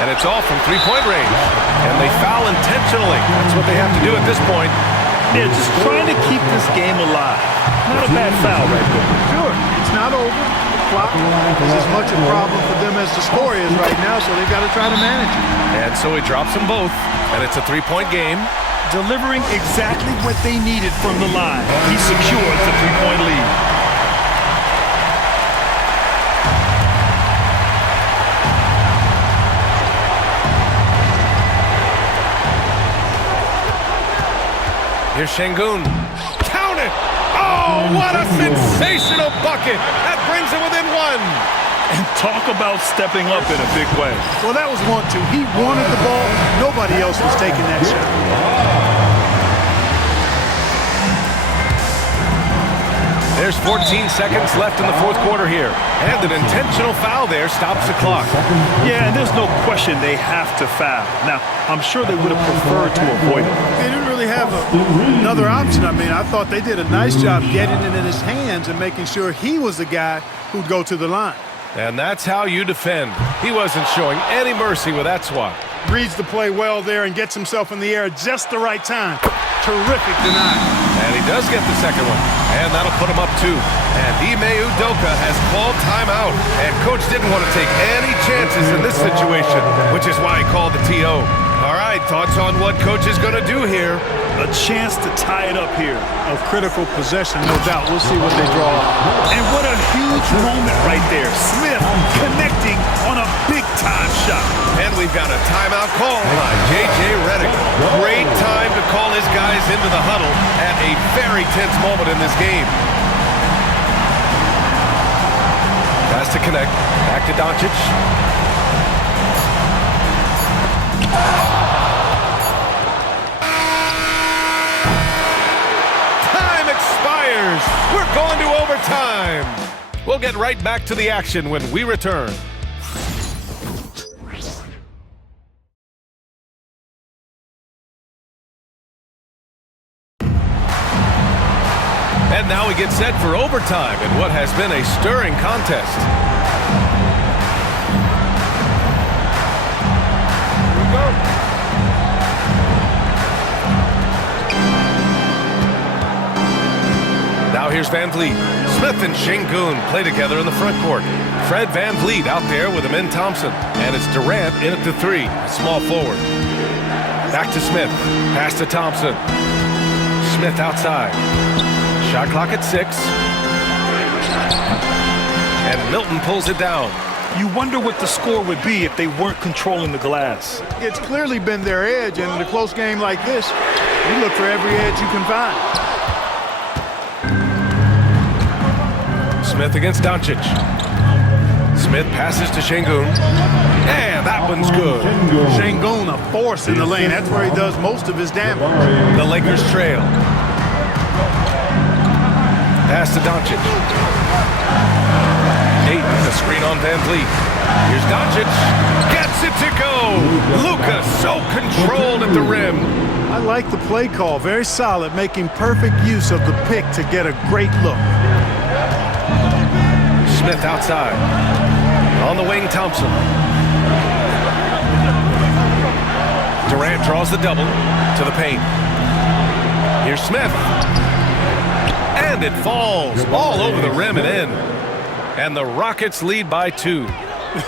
And it's all from 3-point range. And they foul intentionally. That's what they have to do at this point. Yeah, just trying to keep this game alive. Not a bad foul right there. Sure, it's not over. The clock is as much a problem for them as the score is right now, so they've got to try to manage it. And so he drops them both, and it's a three-point game. Delivering exactly what they needed from the line. He secures the three-point lead. Here's Şengün. Count it! Oh, what a sensational bucket! That brings him within one. And talk about stepping up in a big way. Well, that was 1-2. He wanted the ball. Nobody else was taking that shot. There's 14 seconds left in the fourth quarter here. And an intentional foul there stops the clock. Yeah, and there's no question they have to foul. Now, I'm sure they would have preferred to avoid it. They didn't really have another option. I mean, I thought they did a nice job getting it in his hands and making sure he was the guy who'd go to the line. And that's how you defend. He wasn't showing any mercy with that swat. Reads the play well there and gets himself in the air at just the right time. Terrific denial. And he does get the second one. And that'll put him up 2. And Ime Udoka has called timeout. And coach didn't want to take any chances in this situation, which is why he called the TO. All right, thoughts on what coach is going to do here? A chance to tie it up here. A critical possession, no doubt. We'll see what they draw up. And what a huge moment right there. Smith connecting on a big-time shot. And we've got a timeout call by J.J. Redick. Great time to call his guys into the huddle at a very tense moment in this game. Has to connect. Back to Doncic. Time expires. We're going to overtime. We'll get right back to the action when we return. And now we get set for overtime in what has been a stirring contest. Here we go. Now here's Van Vliet. Smith and Şengün play together in the front court. Fred Van Vliet out there with Amin Thompson. And it's Durant in at the 3, a small forward. Back to Smith. Pass to Thompson. Smith outside. Shot clock at 6. And Milton pulls it down. You wonder what the score would be if they weren't controlling the glass. It's clearly been their edge, and in a close game like this, you look for every edge you can find. Smith against Doncic. Smith passes to Şengün. And that one's good. Şengün, a force in the lane. That's where he does most of his damage. The Lakers trail. Pass to Doncic. Ayton, the screen on Van Vliet. Here's Doncic. Gets it to go. Luka so controlled at the rim. I like the play call. Very solid, making perfect use of the pick to get a great look. Smith outside. On the wing, Thompson. Durant draws the double to the paint. Here's Smith. And it falls all over the rim and in. And the Rockets lead by 2.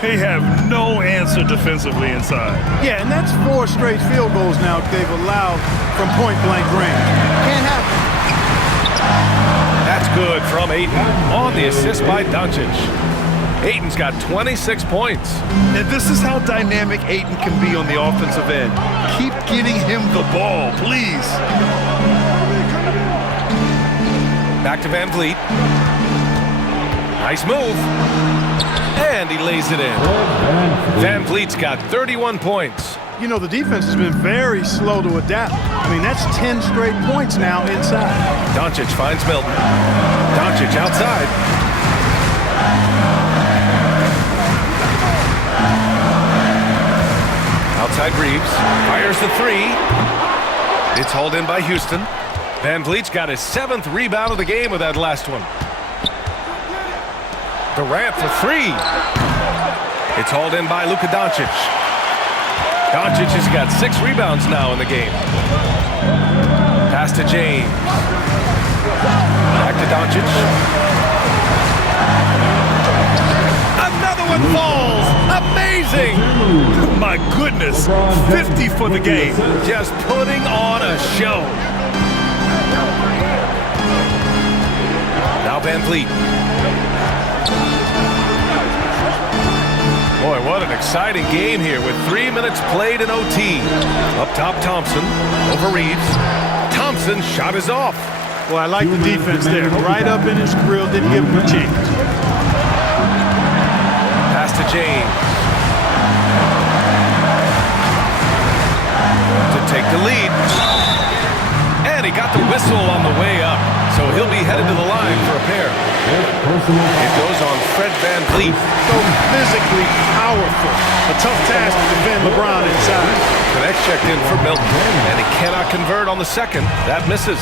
They have no answer defensively inside. Yeah, and that's 4 straight field goals now they've allowed from point-blank range. Can't happen. That's good from Ayton on the assist by Doncic. Ayton's got 26 points. And this is how dynamic Ayton can be on the offensive end. Keep getting him the ball, please. Back to Van Vliet. Nice move. And he lays it in. Van Vliet's got 31 points. You know, the defense has been very slow to adapt. I mean, that's 10 straight points now inside. Doncic finds Milton. Doncic outside. Outside Reeves. Fires the 3. It's hauled in by Houston. Van Vliet's got his 7th rebound of the game with that last one. Durant for 3. It's hauled in by Luka Doncic. Doncic has got 6 rebounds now in the game. Pass to James. Back to Doncic. Another one falls. Amazing. My goodness, 50 for the game. Just putting on a show. Now Van Vliet. Boy, what an exciting game here with 3 minutes played in OT. Up top, Thompson. Over Reeves. Thompson shot is off. Well, I like the defense there. Right up in his grill, didn't give him a chance. Pass to James. To take the lead. And he got the whistle on the way up. So he'll be headed to the line for a pair. It goes on Fred Van Vliet. So physically powerful. A tough task to defend LeBron inside. Connect checked in for Milton. And he cannot convert on the second. That misses.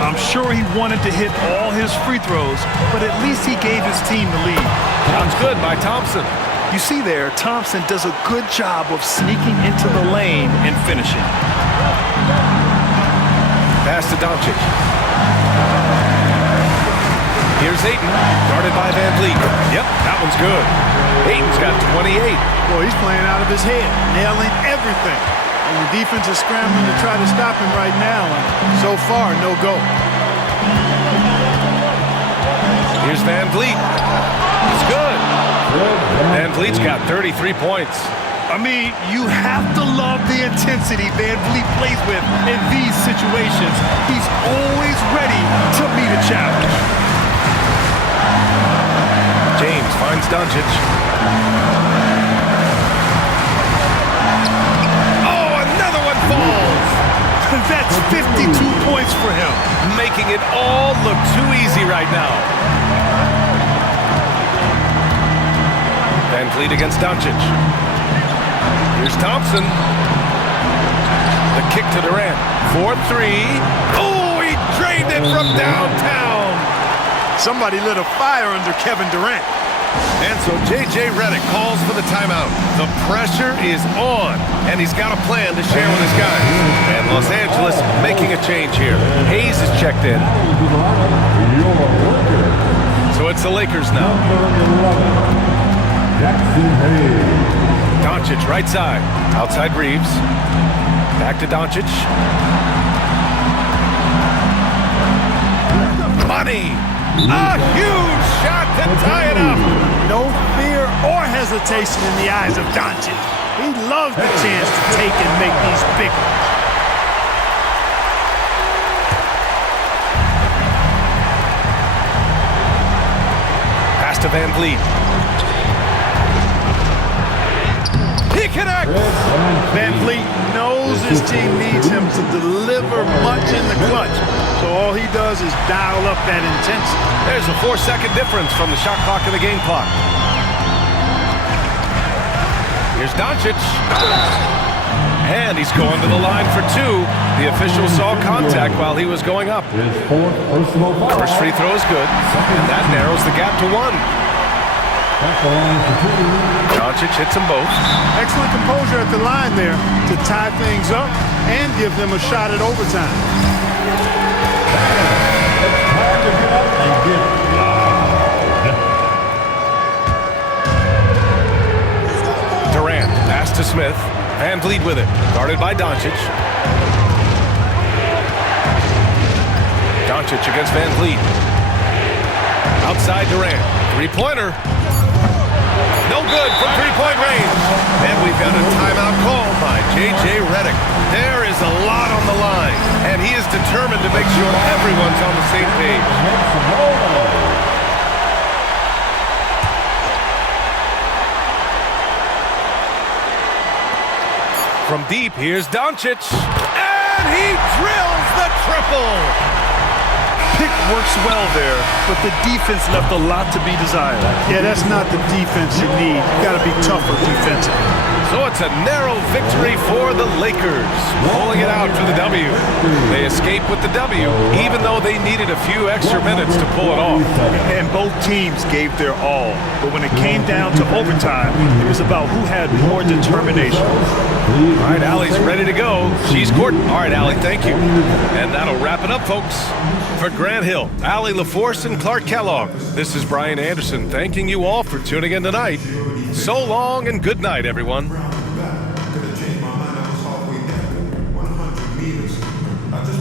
I'm sure he wanted to hit all his free throws, but at least he gave his team the lead. Shot's good by Thompson. You see there, Thompson does a good job of sneaking into the lane and finishing. Pass to Doncic. Here's Ayton, guarded by Van Vliet. Yep, that one's good. Ayton's got 28. Boy, he's playing out of his head, nailing everything. And the defense is scrambling to try to stop him right now, and so far, no go. Here's Van Vliet. It's good. Van Vliet's got 33 points. I mean, you have to love the intensity Van Vliet plays with in these situations. He's always ready to meet a challenge. James finds Doncic. Oh, another one falls. That's 52 points for him. Making it all look too easy right now. Van Vliet against Doncic. Here's Thompson. The kick to Durant. 4-3. Oh, he drained it from downtown. Somebody lit a fire under Kevin Durant. And so J.J. Redick calls for the timeout. The pressure is on, and he's got a plan to share with his guys. And Los Angeles making a change here. Hayes is checked in. So it's the Lakers now. Doncic right side. Outside Reeves. Back to Doncic. Money. A huge shot to tie it up. No fear or hesitation in the eyes of Doncic. He loves the chance to take and make these big ones. Pass to Van Vliet. He connects. Van Vliet knows his team needs him to deliver much in the clutch. So all he does is dial up that intensity. There's a 4-second difference from the shot clock and the game clock. Here's Doncic. And he's going to the line for two. The official saw contact while he was going up. First free throw is good, and that narrows the gap to one. Doncic hits them both. Excellent composure at the line there to tie things up and give them a shot at overtime. Durant, pass to Smith. Van Vliet with it, guarded by Doncic. Doncic against Van Vliet. Outside Durant, three-pointer. No good from three-point range. And we've got a timeout called by J.J. Redick. There is a lot on the line, and he is determined to make sure everyone's on the same page. From deep, here's Doncic. And he drills the triple. Pick works well there, but the defense left a lot to be desired. Yeah, that's not the defense you need. You got to be tougher defensively. So it's a narrow victory for the Lakers, pulling it out for the W. They escape with the W, even though they needed a few extra minutes to pull it off. And both teams gave their all. But when it came down to overtime, it was about who had more determination. All right, Allie's ready to go. She's court. All right, Allie, thank you. And that'll wrap it up, folks. For Grant Hill, Allie LaForce, and Clark Kellogg, this is Brian Anderson thanking you all for tuning in tonight. So long and good night, everyone. I just